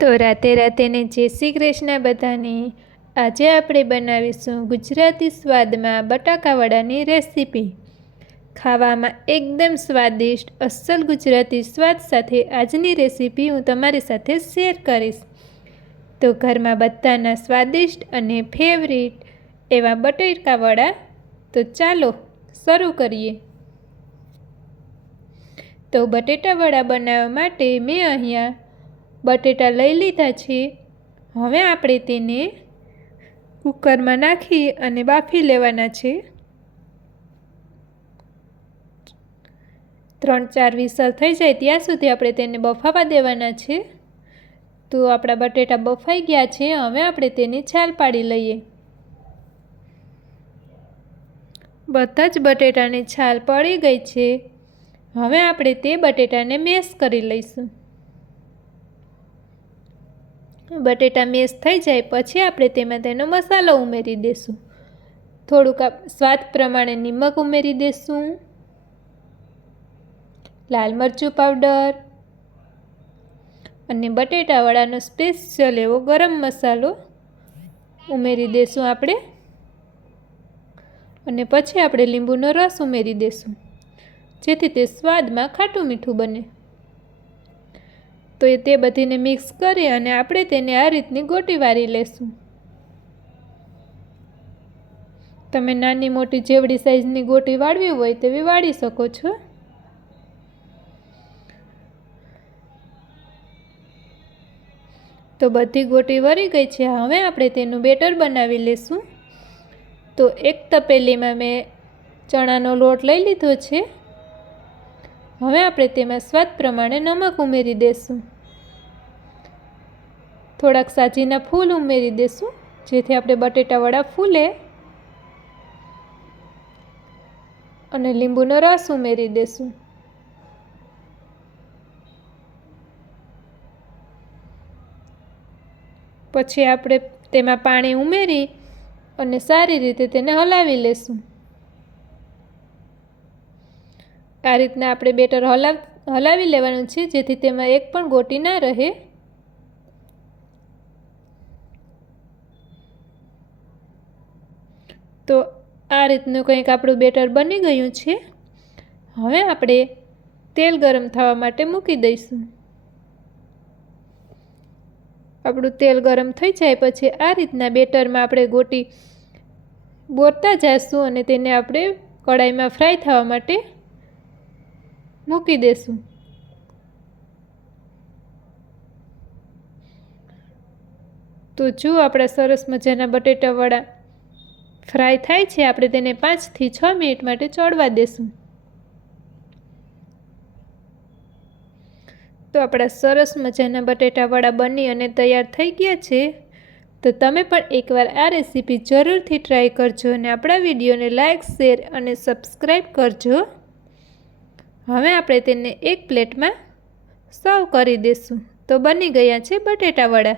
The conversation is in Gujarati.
તો રાતે રાતેને જય શ્રી કૃષ્ણ બધાને. આજે આપણે બનાવીશું ગુજરાતી સ્વાદમાં બટાકાવડાની રેસીપી. ખાવામાં એકદમ સ્વાદિષ્ટ, અસલ ગુજરાતી સ્વાદ સાથે આજની રેસીપી હું તમારી સાથે શેર કરીશ. તો ઘરમાં બધાના સ્વાદિષ્ટ અને ફેવરિટ એવા બટેકાવડા તો ચાલો શરૂ કરીએ. તો બટેટાવડા બનાવવા માટે મેં અહીંયા બટેટા લઈ લીધા છે. હવે આપણે તેને કુકરમાં નાખી અને બાફી લેવાના છે. ત્રણ ચાર વિસલ થઈ જાય ત્યાં સુધી આપણે તેને બફાવા દેવાના છે. તો આપણા બટેટા બફાઈ ગયા છે. હવે આપણે તેની છાલ પાડી લઈએ. બધા જ બટેટાની છાલ પડી ગઈ છે. હવે આપણે તે બટેટાને મેશ કરી લઈશું. બટેટા મેશ થઈ જાય પછી આપણે તેમાં તેનો મસાલો ઉમેરી દઈશું થોડુંક સ્વાદ પ્રમાણે નિમક ઉમેરી દઈશું લાલ મરચું પાવડર અને બટેટાવાળાનો સ્પેશિયલ એવો ગરમ મસાલો ઉમેરી દઈશું આપણે. અને પછી આપણે લીંબુનો રસ ઉમેરી દઈશું જેથી તે સ્વાદમાં ખાટું મીઠું બને. તો એ તે બધીને મિક્સ કરી અને આપણે તેને આ રીતની ગોટી વારી લેશું. તમે નાની મોટી જેવડી સાઈઝની ગોટી વાળવી હોય તેવી વાળી શકો છો. તો બધી ગોટી વરી ગઈ છે. હવે આપણે તેનું બેટર બનાવી લેશું. તો એક તપેલીમાં મેં ચણાનો લોટ લઈ લીધો છે. હવે આપણે તેમાં સ્વાદ પ્રમાણે નમક ઉમેરી દઈશું થોડાક સાજીના ફૂલ ઉમેરી દઈશું જેથી આપણે બટેટાવાળા ફૂલે. અને લીંબુનો રસ ઉમેરી દઈશું પછી આપણે તેમાં પાણી ઉમેરી અને સારી રીતે તેને હલાવી લેશું. આ રીતના આપણે બેટર હલાવ, હલાવી લેવાનું છે, જેથી તેમાં એક પણ ગોટી ના રહે. તો આ રીતનું કંઈક આપણું બેટર બની ગયું છે. હવે આપણે તેલ ગરમ થવા માટે મૂકી દઈશું. આપણું તેલ ગરમ થઈ જાય પછી આ રીતના બેટરમાં આપણે ગોટી બોરતા જઈશું અને તેને આપણે કડાઈમાં ફ્રાય થવા માટે મૂકી દેશું. તો જો આપણા સરસ મજાના બટેટાવાળા ફ્રાય થાય છે. આપણે તેને પાંચથી છ મિનિટ માટે ચડવા દેશું. તો આપણા સરસ મજાના બટેટાવાળા બની અને તૈયાર થઈ ગયા છે. તો તમે પણ એકવાર આ રેસીપી જરૂરથી ટ્રાય કરજો અને આપણા વિડીયોને લાઇક શેર અને સબસ્ક્રાઈબ કરજો. હવે આપણે તેને એક પ્લેટમાં સર્વ કરી દઈશું. તો બની ગયા છે બટેટાવડા.